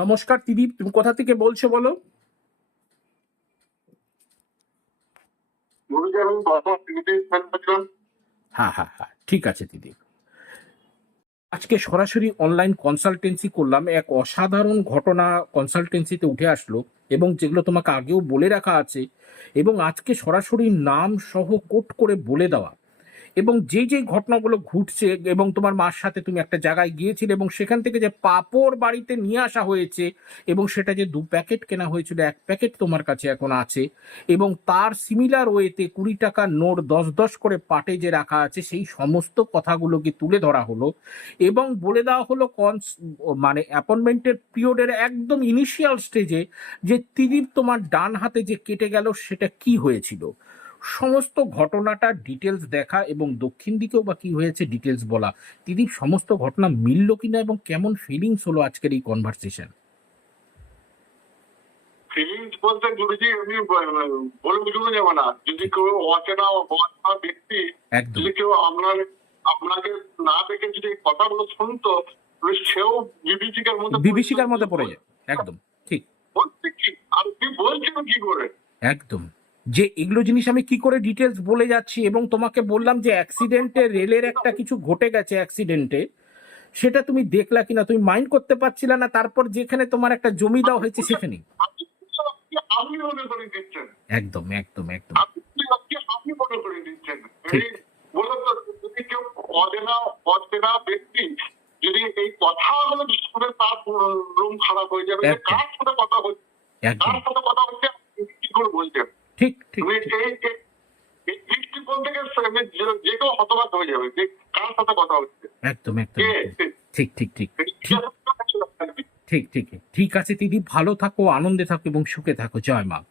নমস্কার ত্রিদীপ তুমি কোথা থেকে বলছো বলো? হ্যাঁ হ্যাঁ হ্যাঁ ঠিক আছে দিদি। আজকে সরাসরি অনলাইন কনসালটেন্সি করলাম। এক অসাধারণ ঘটনা কনসালটেন্সিতে উঠে আসলো এবং যেগুলো তোমাকে আগেও বলে রাখা আছে এবং আজকে সরাসরি নাম সহ কোট করে বলে দেওয়া। এবং যে যে ঘটনাগুলো ঘটছে এবং তোমার মার সাথে তুমি একটা জায়গায় গিয়েছিলে এবং সেখান থেকে যে পাপড় বাড়িতে নিয়ে আসা হয়েছে এবং সেটা যে দু প্যাকেট কেনা হয়েছিল, এক প্যাকেট তোমার কাছে এখন আছে এবং তার সিমিলার ওয়েতে কুড়ি টাকার নোট দশ দশ করে পাটে যে রাখা আছে, সেই সমস্ত কথাগুলোকে তুলে ধরা হলো এবং বলে দেওয়া হলো কনস মানে অ্যাপয়েন্টমেন্টের পিরিয়ডের একদম ইনিশিয়াল স্টেজে যে ত্রিদীপ তোমার ডান হাতে যে কেটে গেল সেটা কি হয়েছিল। সমস্ত ঘটনাটা ডিটেলস দেখা এবং দক্ষিণ দিকেও বা কি হয়েছে ডিটেলস বলা। ত্রিদীপ সমস্ত ঘটনা মিলল কিনা এবং কেমন ফিলিংস হলো আজকের এই কনভারসেশন ফিলিংস বলতে গুরুজি আমি বলে বুঝব যাব না যদি কেউ অচেনা অচেনা ব্যক্তি যদি কেউ আপনার আপনাকে না দেখে যদি কথাগুলো শুনতো সেও বিভীষিকার মধ্যে বিভীষিকার মধ্যে পড়ে যায়। একদম ঠিক। আর কি বলছিল কি করে? একদম। যে এগুলো জিনিস আমি কি করে ডিটেলস বলে যাচ্ছি এবং তোমাকে বললাম যে অ্যাক্সিডেন্টে রেলের একটা কিছু ঘটে গেছে অ্যাক্সিডেন্টে সেটা তুমি দেখলা কিনা? তুমি মাইন্ড করতে পারছিলে না তারপর যেখানে তোমার একটা জমি দেওয়া হয়েছে সেখানে? একদম একদম একদম। যদি কেউ অচেনা অচেনা ব্যক্তি যদি এই কথাগুলো শুনে তার রুম খারাপ হয়ে যাবে একদম। কার সাথে কথা হচ্ছে কার সাথে কথা একদম একদম কে? ঠিক ঠিক ঠিক। ঠিক ঠিক। ঠিক আছে দিদি ভালো থাকো আনন্দে থাকো এবং সুখে থাকো। জয় মা।